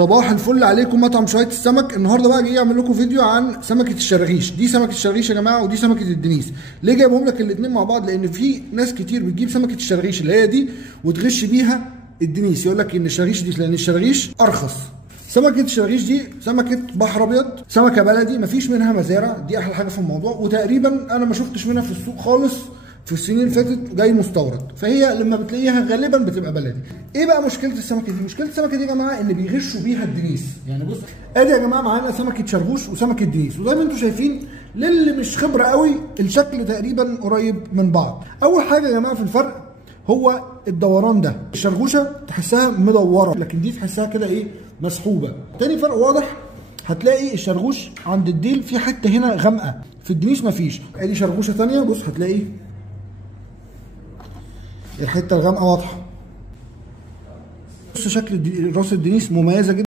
صباح الفل عليكم مطعم شويه السمك. النهارده بقى جاي اعمل لكم فيديو عن سمكه الشراغيش. دي سمكه الشراغيش يا جماعه، ودي سمكه الدنيس. ليه جايبهم لك الاثنين مع بعض؟ لان في ناس كتير بتجيب سمكه الشراغيش اللي هي دي وتغش بيها الدنيس، يقول لك ان الشراغيش دي لان الشراغيش ارخص. سمكه الشراغيش دي سمكه بحر ابيض، سمكه بلدي مفيش منها مزارع، دي احلى حاجه في الموضوع. وتقريبا انا ما شفتش منها في السوق خالص في السنين اللي فاتت، جاي مستورد، فهي لما بتلاقيها غالبا بتبقى بلدي. ايه بقى مشكله السمكه دي؟ مشكله السمكه دي يا جماعه ان بيغشوا بيها الدنيس. يعني بص ادي يا جماعه معانا سمكه شرغوش وسمكه دنيس، وزي ما انتم شايفين للي مش خبره قوي الشكل تقريبا قريب من بعض. اول حاجه يا جماعه في الفرق هو الدوران ده. الشرغوشه تحسها مدوره، لكن دي تحسها كده ايه، مسحوبه. تاني فرق واضح، هتلاقي الشرغوش عند الديل في حته هنا غامقه، في الدنيس مفيش. ادي شرغوشه ثانيه، بص هتلاقي الحته الغامقه واضحه. بص شكل راس الدنيس مميزه جدا.